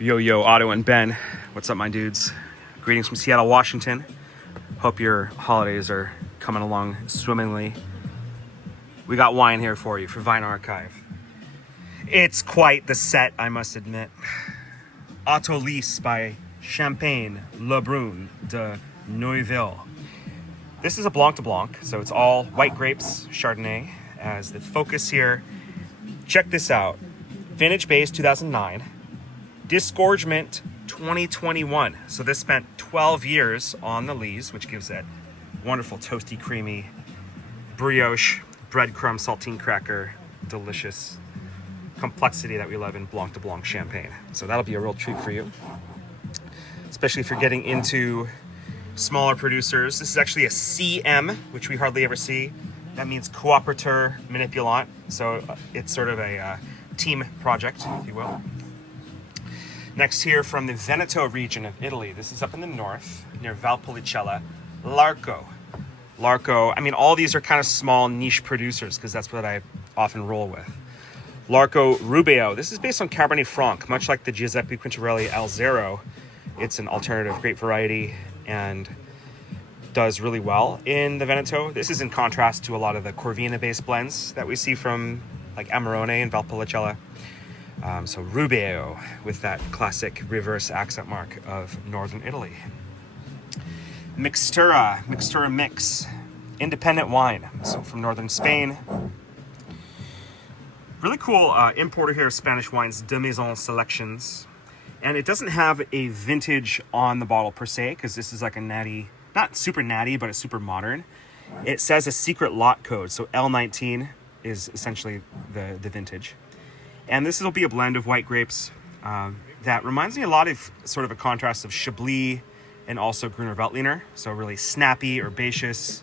Yo, Otto and Ben. What's up, my dudes? Greetings from Seattle, Washington. Hope your holidays are coming along swimmingly. We got wine here for you for Vine Archive. It's quite the set, I must admit. Otto by Champagne Le Brun de Neuville. This is a Blanc de Blanc, so it's all white grapes, Chardonnay, as the focus here. Check this out. Vintage base 2009. Disgorgement 2021. So this spent 12 years on the lees, which gives that wonderful toasty, creamy brioche, breadcrumb, saltine cracker, delicious complexity that we love in Blanc de Blanc champagne. So that'll be a real treat for you, especially if you're getting into smaller producers. This is actually a CM, which we hardly ever see. That means cooperateur manipulant. So it's sort of a team project, if you will. Next here from the Veneto region of Italy. This is up in the north near Valpolicella, Larco. I mean, all these are kind of small niche producers because that's what I often roll with. Larco Rùbeo. This is based on Cabernet Franc, much like the Giuseppe Quintarelli Al Zero. It's an alternative grape variety and does really well in the Veneto. This is in contrast to a lot of the Corvina-based blends that we see from like Amarone and Valpolicella. So Rùbeo with that classic reverse accent mark of northern Italy. Mixtura Mix, independent wine, so from northern Spain. Really cool importer here of Spanish wines, De Maison Selections. And it doesn't have a vintage on the bottle per se, because this is like a natty, not super natty, but a super modern. It says a secret lot code, so L19 is essentially the vintage. And this will be a blend of white grapes that reminds me a lot of sort of a contrast of Chablis and also Gruner Veltliner. So really snappy, herbaceous,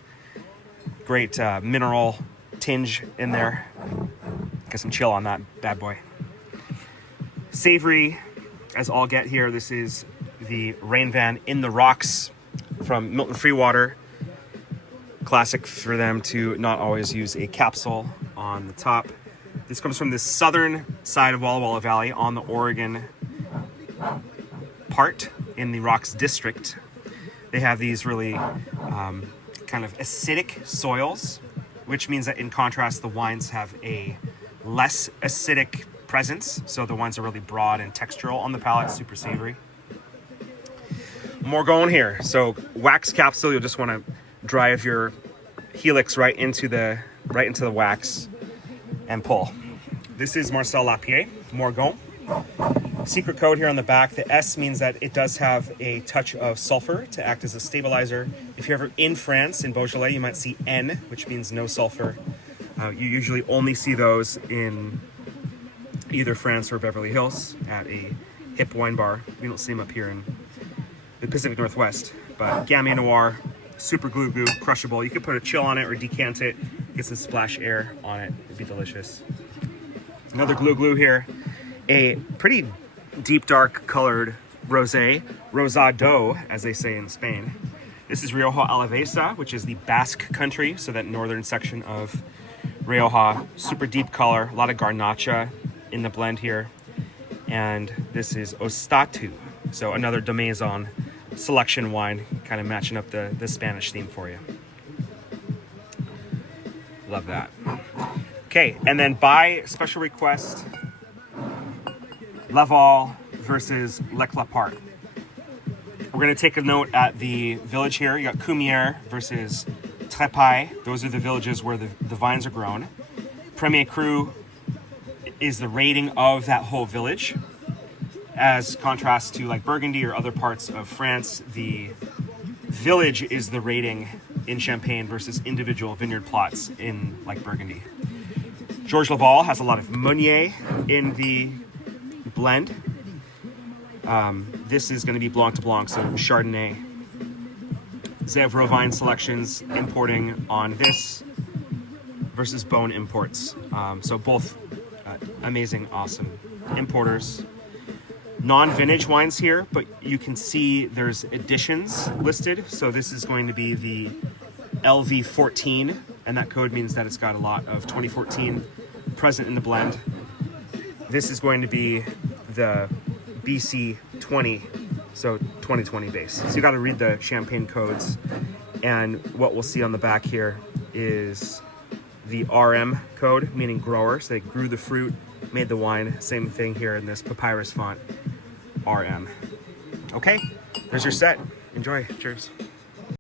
great mineral tinge in there. Get some chill on that bad boy. Savory as all get here. This is the Reynvaan In the Rocks from Milton Freewater. Classic for them to not always use a capsule on the top. This comes from the southern side of Walla Valley on the Oregon part in the Rocks District. They have these really kind of acidic soils, which means that in contrast, the wines have a less acidic presence. So the wines are really broad and textural on the palate, super savory. Morgon here. So wax capsule, you'll just want to drive your helix right into the wax and pull. This is Marcel Lapierre, Morgon. Secret code here on the back. The S means that it does have a touch of sulfur to act as a stabilizer. If you're ever in France, in Beaujolais, you might see N, which means no sulfur. You usually only see those in either France or Beverly Hills at a hip wine bar. We don't see them up here in the Pacific Northwest. But Gamay Noir, super glue, crushable. You could put a chill on it or decant it, get some splash air on it. It'd be delicious. Another glue here. A pretty deep dark colored rosé, Rosado, as they say in Spain. This is Rioja Alavesa, which is the Basque country, so that northern section of Rioja. Super deep color, a lot of garnacha in the blend here. And this is Ostatu, so another De Maison selection wine, kind of matching up the Spanish theme for you. Love that. Okay, and then by special request, Laval versus Le Clapart. We're going to take a note at the village here. You got Cumières versus Trepaille. Those are the villages where the vines are grown. Premier Cru is the rating of that whole village. As contrast to like Burgundy or other parts of France, the village is the rating in Champagne versus individual vineyard plots in like Burgundy. Georges Laval has a lot of Meunier in the blend. This is going to be Blanc de Blanc, so Chardonnay. Zèvres Vine Selections importing on this versus Bone Imports. So both amazing, awesome importers. Non-vintage wines here, but you can see there's additions listed. So this is going to be the LV14, and that code means that it's got a lot of 2014 present in the blend. This is going to be the BC 20, so 2020 base. So you got to read the champagne codes. And what we'll see on the back here is the RM code, meaning grower. So they grew the fruit, made the wine. Same thing here in this papyrus font, RM. Okay, there's your set. Enjoy. Cheers.